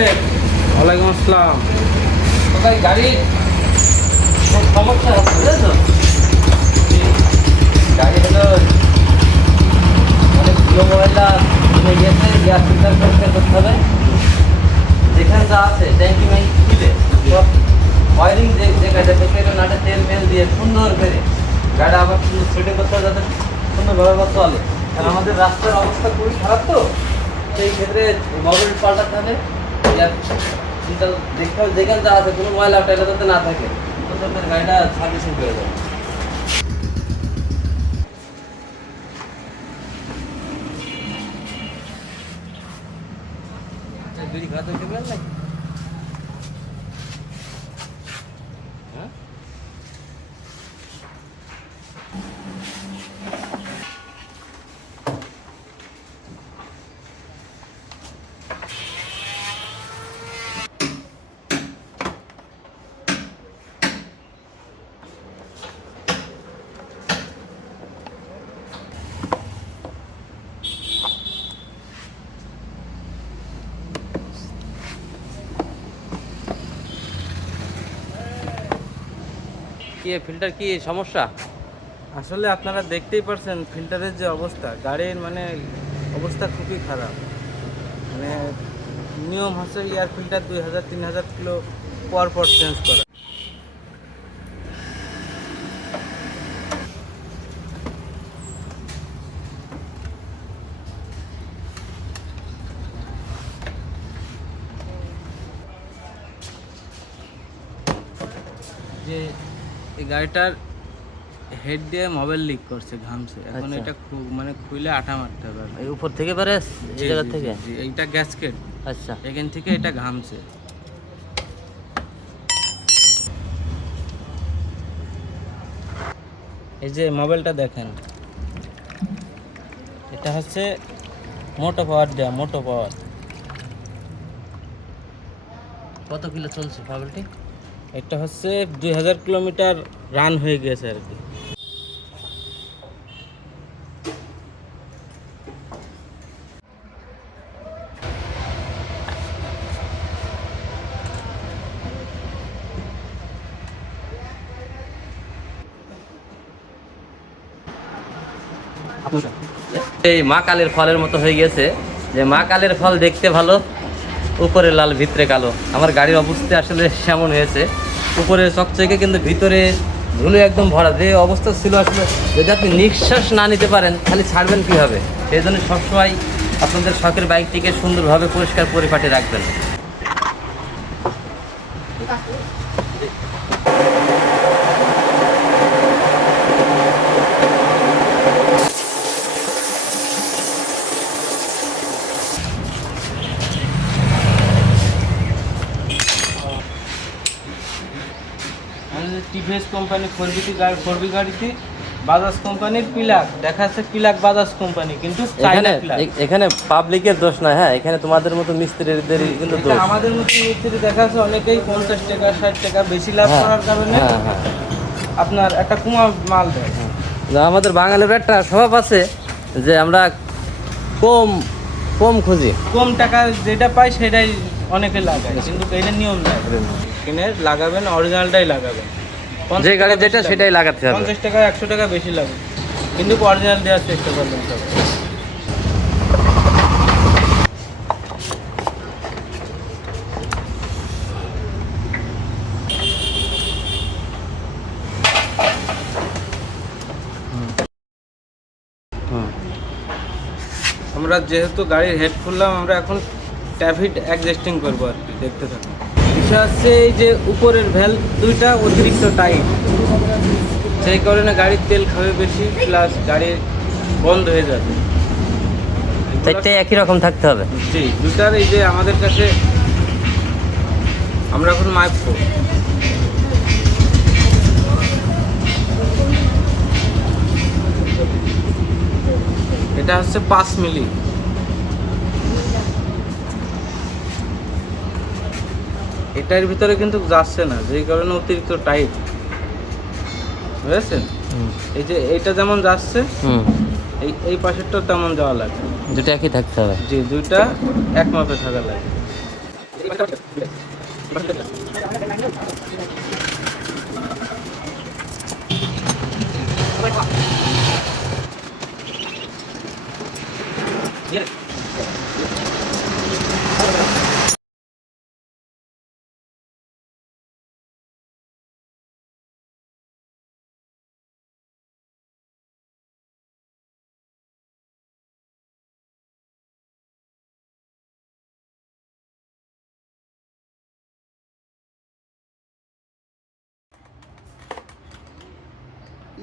সাহেব, ওয়ালাইকুম আসসালাম। কোথায় গাড়ির খুব সমস্যা হচ্ছে, বুঝেছো? গাড়ি হলো অনেক ধুলো ময়লা জমে গেছে, গ্যাস ফিল্টার পরিষ্কার করতে হবে। যেখানে যা আছে ট্যাঙ্কি ম্যাঙ্কি খুলে সব ওয়ারিং যে কাজে প্রত্যেকটা নাটে তেল মেল দিয়ে সুন্দর করে গাড়ি আবার সুন্দর সেটিং করতে হবে যাতে সুন্দরভাবে চলে। কারণ আমাদের রাস্তার অবস্থা খুবই খারাপ, তো সেই ক্ষেত্রে মোবিল পাল্টাতে হবে। দেখতে হবে যেখানে যা আছে কোনো ময়লা টাইলা যাতে না থাকে, তো গাড়িটা সার্ভিসিং করে দেবে। বিড়ি খাওয়া তো নাকি? হ্যাঁ, কি ফিল্টার কি সমস্যা? আসলে আপনারা দেখতেই পারছেন ফিল্টারের যে অবস্থা, গাড়ির মানে অবস্থা খুবই খারাপ। মানে নিয়ম হচ্ছে এয়ার ফিল্টার 2000-3000 কিলো পর পর চেঞ্জ করা। যে এই গাড়িটার হেড দিয়ে মোবাইল লিক করছে, ঘামছে। এখন আচ্ছা। এটা মানে খুলে আঠা মারতে হবে। এই উপর থেকে পারে এই জায়গা থেকে? এইটা গ্যাসকেট, আচ্ছা। এখান থেকে এটা ঘামছে। এই যে মোবাইলটা দেখেন, এটা হচ্ছে মোটো পাওয়ার দেওয়া, মোটো পাওয়ার। কত কিলো চলছে মোবাইলটি? এটা হচ্ছে 2000 কিলোমিটার রান হয়ে গেছে আর কি। এই মা কালের ফলের মতো হয়ে গেছে, যে মা কালের ফল দেখতে ভালো, উপরে লাল ভিতরে কালো। আমার গাড়ির অবস্থা আসলে সেমন হয়েছে, উপরে চকচকে কিন্তু ভিতরে ধুলো একদম ভরা। যে অবস্থা ছিল আসলে, যদি আপনি নিঃশ্বাস না নিতে পারেন খালি ছাড়বেন কীভাবে? সেই জন্য সবসময় আপনাদের শখের বাইকটিকে সুন্দরভাবে পরিষ্কার পরিপাটি রাখবেন। টিভিএস কোম্পানি 4B গাড়িতে বাজাজ কোম্পানির পিলাক দেখা যাচ্ছে, পিলাক বাজাজ কোম্পানি, কিন্তু এখানে চায়না পিলাক। এখানে পাবলিকের দোষ নয়, হ্যাঁ, এখানে তোমাদের মতো মিস্ত্রিদেরই কিন্তু এটা দোষ। আমাদের মতো মিস্ত্রি দেখা যাচ্ছে অনেকেই 50 টাকা 60 টাকা বেশি লাভ হ্যাঁ, করার কারণে হ্যাঁ, হ্যাঁ। আপনার একটা কুমা মাল দেয়। না, আমাদের বাঙালির একটা স্বভাব আছে যে আমরা কম কম খুঁজি। কম টাকা যেটা পাই সেটাই অনেকে লাগায়, কিন্তু এটা নিয়ম নাই। কিনে লাগাবেন, অরিজিনালটাই লাগাবেন। 50 যে গাড়ি টাকা যেটা বেশি সেটাই লাগবে। লাগাতে হবে। 50 টাকা 100 টাকা বেশি লাগবে, কিন্তু অরিজিনাল দেওয়ার চেষ্টা করবেন সব। আমরা যেহেতু গাড়ির হেড খুললাম, আমরা এখন ট্যাফিট অ্যাডজাস্টিং করবো আর কি, দেখতে থাকুন। বিষয় হচ্ছে এই যে উপরের ভ্যাল দুইটা অতিরিক্ত টাইট, সেই কারণে গাড়ির তেল খাবে বেশি, প্লাস গাড়ি বন্ধ হয়ে যাবে। চারটে একই রকম থাকতে হবে? জি, দুটার এই যে আমাদের কাছে আমরা এখন মাপবো। এটা হচ্ছে 5 মিলি। এটার ভিতরে কিন্তু যাচ্ছে না, যেই কারণে অতিরিক্ত টাইট, বুঝেছেন? এই যে এইটা যেমন যাচ্ছে, এই পাশেরটা তেমন যাওয়া লাগে। দুটো একই থাকতে হবে? জি, দুইটা এক মাপে থাকা লাগে।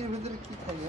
এর ভিতরে কি থাকে?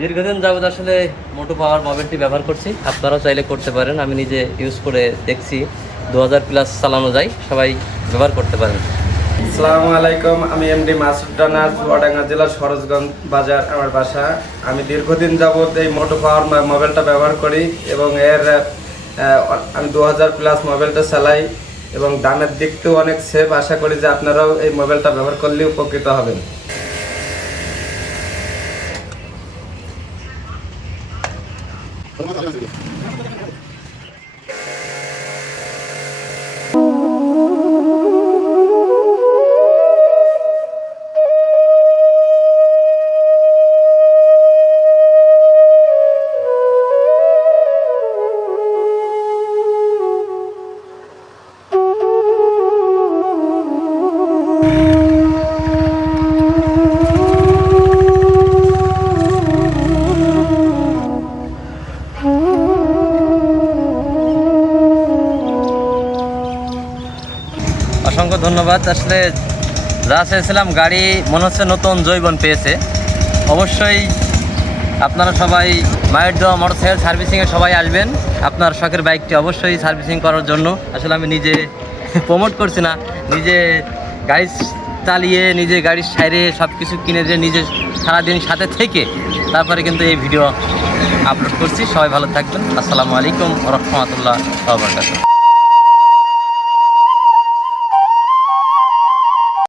দীর্ঘদিন যাবত আসলে মোটো পাওয়ার মোবাইলটি ব্যবহার করছি, আপনারাও চাইলে করতে পারেন। আমি নিজে ইউজ করে দেখছি 2000 প্লাস চালানো যায়, সবাই ব্যবহার করতে পারেন। আসসালামু আলাইকুম, আমি এমডি মাসুদ রানা, চুয়াডাঙ্গা জেলার সরোজগঞ্জ বাজার আমার বাসা। আমি দীর্ঘদিন যাবত এই মোটো পাওয়ার মোবাইলটা ব্যবহার করি এবং আমি 2000 প্লাস মোবাইলটা চালাই এবং দামের দিক থেকেও অনেক সেফ। আশা করি যে আপনারাও এই মোবাইলটা ব্যবহার করলে উপকৃত হবেন। অসংখ্য ধন্যবাদ। আসলে যা চেয়েছিলাম, গাড়ি মনে হচ্ছে নতুন জৈবন পেয়েছে, অবশ্যই আপনারা সবাই মায়ের দোয়া মোটরসাইকেল সার্ভিসিংয়ে সবাই আসবেন আপনার শখের বাইকটি অবশ্যই সার্ভিসিং করার জন্য। আসলে আমি নিজে প্রমোট করছি না, নিজে গাড়ি চালিয়ে নিজে গাড়ির সাইডে সব কিছু কিনে দিয়ে নিজে সারাদিন সাথে থেকে তারপরে কিন্তু এই ভিডিও আপলোড করছি। সবাই ভালো থাকবেন। আসসালামু আলাইকুম ওয়া রাহমাতুল্লাহি ওয়া বারাকাতুহু।